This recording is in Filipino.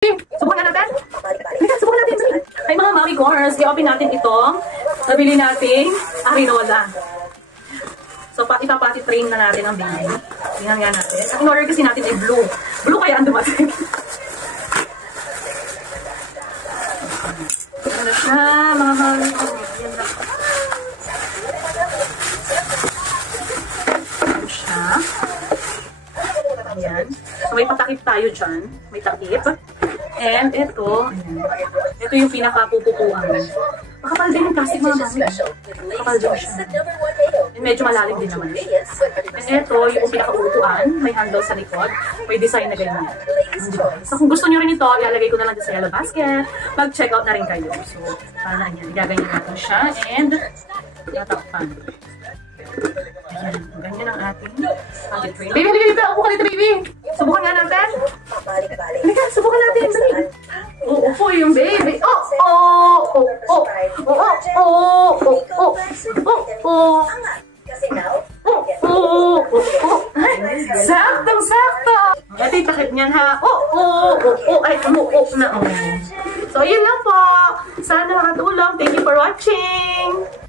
Subukan natin. Subukan natin. Ay mga mami cores, i-open natin itong nabili nating Arinola. So, ipapati train na natin ang baby. Tingnan nga natin. Ang in-order kasi natin ay blue. Blue kaya ang dumating. Ano siya, mga mami cores. Ano siya. Ayan. So, may patakip tayo dyan. May takip. And ito, ito yung pinaka-pupukuan. Makapal din yung plastic mga mami. Makapal din siya. And medyo malalim din naman. And ito yung pinaka-upuan. May handle sa likod. May design na ganyan. So kung gusto nyo rin ito, ilalagay ko na lang sa yellow basket. Mag-check out na rin kayo. So, para na yan. Igaganyan natin siya. And, tatakpan. Ayan. Ganyan ang ating packet tray. Baby, upo ka dito, baby. Subukan nga natin. Halika, subukan natin. Upo yung baby. Saktong-sakto. Ito yung takip niyan ha. Ay, na. So, yun lang po. Sana makatulong. Thank you for watching.